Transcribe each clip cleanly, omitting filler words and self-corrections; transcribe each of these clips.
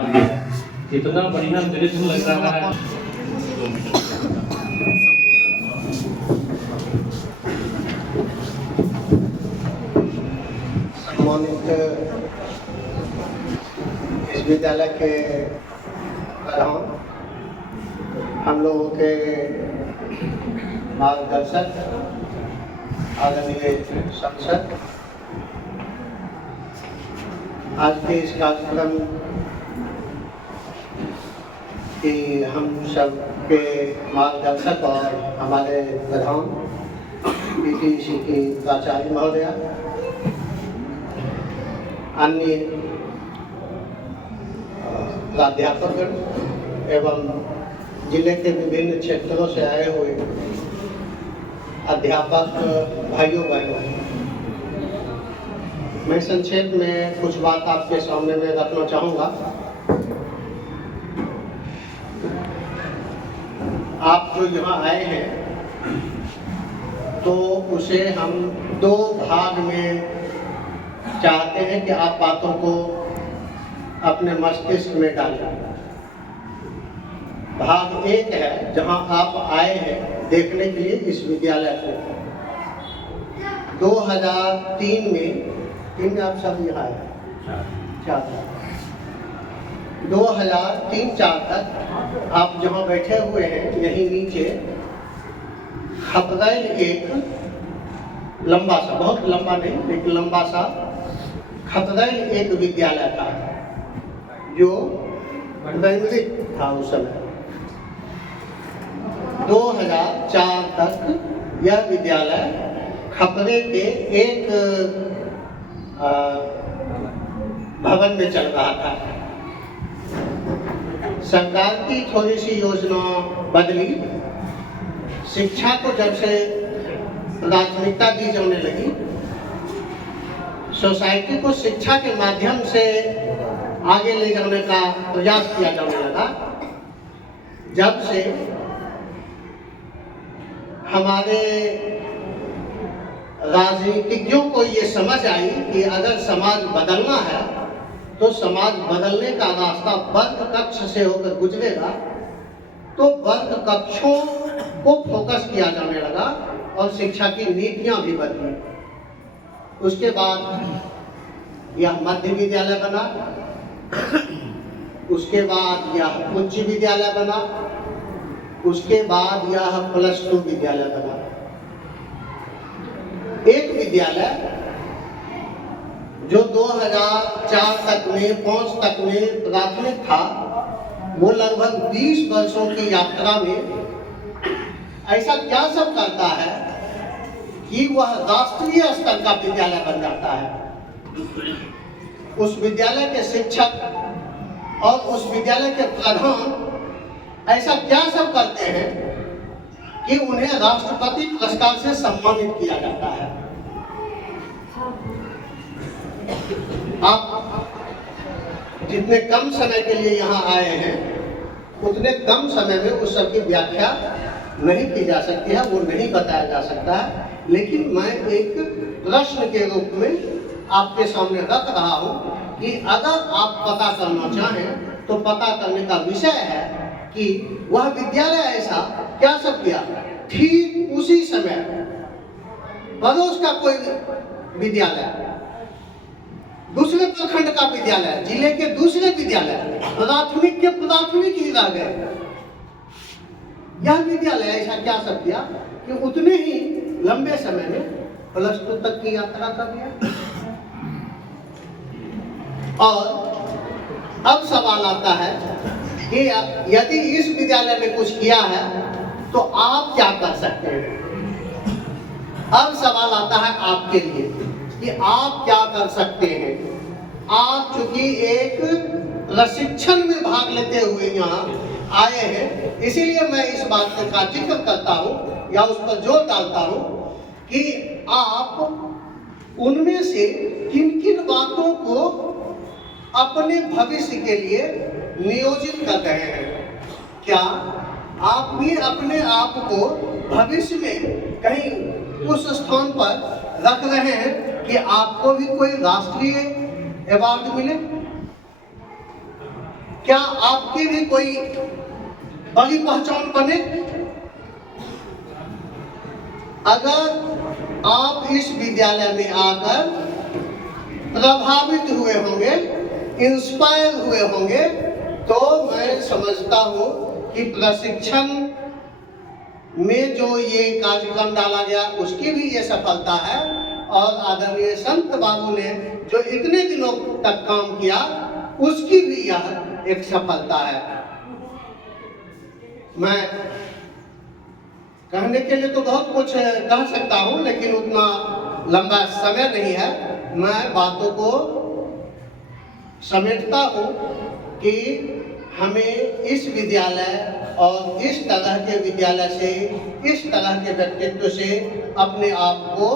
कितना बढ़िया दृश्य लग रहा है। सम्मानित इस विद्यालय के प्रधान, हम लोगों के मार्गदर्शक, आदरणीय सांसद, आज के इस कार्यक्रम कि हम सब के मार्गदर्शक और हमारे प्रधान पीटीसी की प्राचार्य महोदया, अन्य प्राध्यापक एवं जिले के विभिन्न क्षेत्रों से आए हुए अध्यापक भाइयों बहनों, मैं संक्षेप में कुछ बात आपके सामने में रखना चाहूँगा। आप जो यहाँ आए हैं तो उसे हम दो भाग में चाहते हैं कि आप बातों को अपने मस्तिष्क में डालें। भाग एक है जहाँ आप आए हैं देखने के लिए इस विद्यालय को। 2003 में आप सब यहाँ आए, 2003-04 तक आप जहाँ बैठे हुए हैं यहीं नीचे खपदैल एक लंबा सा, बहुत लंबा नहीं लेकिन लंबा सा खपदैल एक विद्यालय था जो प्राइमरी था उस समय। 2004 तक यह विद्यालय खपरे के एक भवन में चल रहा था। सरकार की थोड़ी सी योजना बदली, शिक्षा को जब से प्राथमिकता दी जाने लगी, सोसाइटी को शिक्षा के माध्यम से आगे ले जाने का प्रयास किया जाने लगा, जब से हमारे राजनीतिज्ञों को ये समझ आई कि अगर समाज बदलना है तो समाज बदलने का रास्ता वर्ग कक्ष से होकर गुजरेगा, तो वर्ग कक्षों को फोकस किया जाने लगा और शिक्षा की नीतियां भी बदली। उसके बाद यह मध्य विद्यालय बना, उसके बाद यह उच्च विद्यालय बना, उसके बाद यह +2 विद्यालय बना। एक विद्यालय जो 2004 तक में 5 तक में प्राथमिक था, वो लगभग 20 वर्षों की यात्रा में ऐसा क्या सब करता है कि वह राष्ट्रीय स्तर का विद्यालय बन जाता है। उस विद्यालय के शिक्षक और उस विद्यालय के प्रधान ऐसा क्या सब करते हैं कि उन्हें राष्ट्रपति पुरस्कार से सम्मानित किया जाता है। आप जितने कम समय के लिए यहाँ आए हैं, उतने कम समय में उस सब की व्याख्या नहीं की जा सकती है, वो नहीं बताया जा सकता है। लेकिन मैं एक प्रश्न के रूप में आपके सामने रख रहा हूँ कि अगर आप पता करना चाहें तो पता करने का विषय है कि वह विद्यालय ऐसा क्या सब किया। ठीक उसी समय पड़ोस का कोई विद्यालय, दूसरे प्रखंड का विद्यालय, जिले के दूसरे विद्यालय, प्राथमिक के प्राथमिक ही रह गए। यह विद्यालय ऐसा क्या सब किया कि उतने ही लंबे समय में +2 तक की यात्रा कर दिया। और अब सवाल आता है कि यदि इस विद्यालय में कुछ किया है तो आप क्या कर सकते हैं। अब सवाल आता है आपके लिए कि आप क्या कर सकते हैं। आप चूंकि एक प्रशिक्षण में भाग लेते हुए यहाँ आए हैं, इसीलिए मैं इस बात का जिक्र करता हूँ या उस पर जोर डालता हूँ कि आप उनमें से किन किन बातों को अपने भविष्य के लिए नियोजित कर रहे हैं। क्या आप भी अपने आप को भविष्य में कहीं उस स्थान पर रख रहे हैं कि आपको भी कोई राष्ट्रीय अवार्ड मिले। क्या आपकी भी कोई बड़ी पहचान बने? अगर आप इस विद्यालय में आकर प्रभावित हुए होंगे, इंस्पायर हुए होंगे, तो मैं समझता हूँ कि प्रशिक्षण में जो ये कार्यक्रम डाला गया उसकी भी ये सफलता है, और आदरणीय संत बाबू ने जो इतने दिनों तक काम किया उसकी भी यह एक सफलता है। मैं कहने के लिए तो बहुत कुछ कह सकता हूँ, लेकिन उतना लंबा समय नहीं है। मैं बातों को समेटता हूँ कि हमें इस विद्यालय और इस तरह के विद्यालय से, इस तरह के व्यक्तित्व से अपने आप को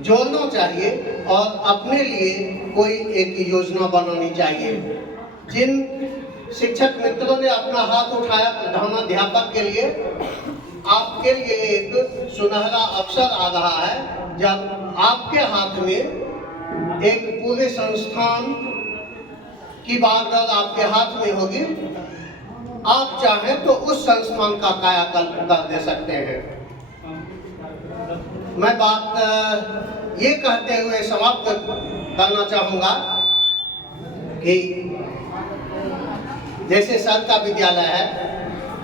जोड़ना चाहिए और अपने लिए कोई एक योजना बनानी चाहिए। जिन शिक्षक मित्रों ने अपना हाथ उठाया प्रधानाध्यापक के लिए, आपके लिए एक सुनहरा अवसर आ रहा है जब आपके हाथ में एक पूरे संस्थान की बागडोर आपके हाथ में होगी। आप चाहें तो उस संस्थान का कायाकल्प कर दे सकते हैं। मैं बात ये कहते हुए समाप्त करना चाहूँगा कि जैसे सर का विद्यालय है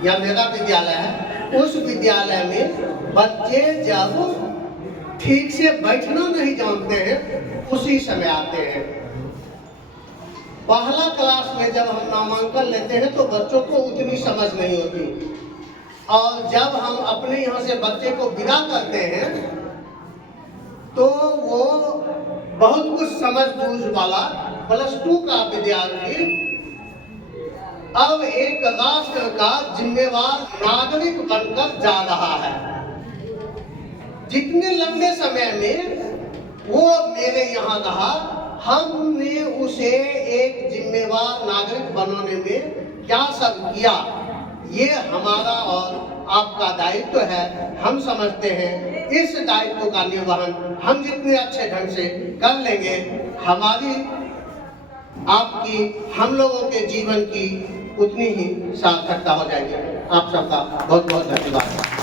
या मेरा विद्यालय है, उस विद्यालय में बच्चे जब ठीक से बैठना नहीं जानते हैं उसी समय आते हैं। पहला क्लास में जब हम नामांकन लेते हैं तो बच्चों को उतनी समझ नहीं होती, और जब हम अपने यहाँ से बच्चे को विदा करते हैं तो वो बहुत कुछ समझ बूझ वाला +2 का विद्यार्थी अब एक राष्ट्र का जिम्मेवार नागरिक बनकर जा रहा है। जितने लंबे समय में वो मेरे यहाँ रहा, हमने उसे एक जिम्मेवार नागरिक बनाने में क्या सब किया, ये हमारा और आपका दायित्व है। हम समझते हैं इस दायित्व का निर्वहन हम जितने अच्छे ढंग से कर लेंगे, हमारी, आपकी, हम लोगों के जीवन की उतनी ही सार्थकता हो जाएगी। आप सबका बहुत बहुत धन्यवाद।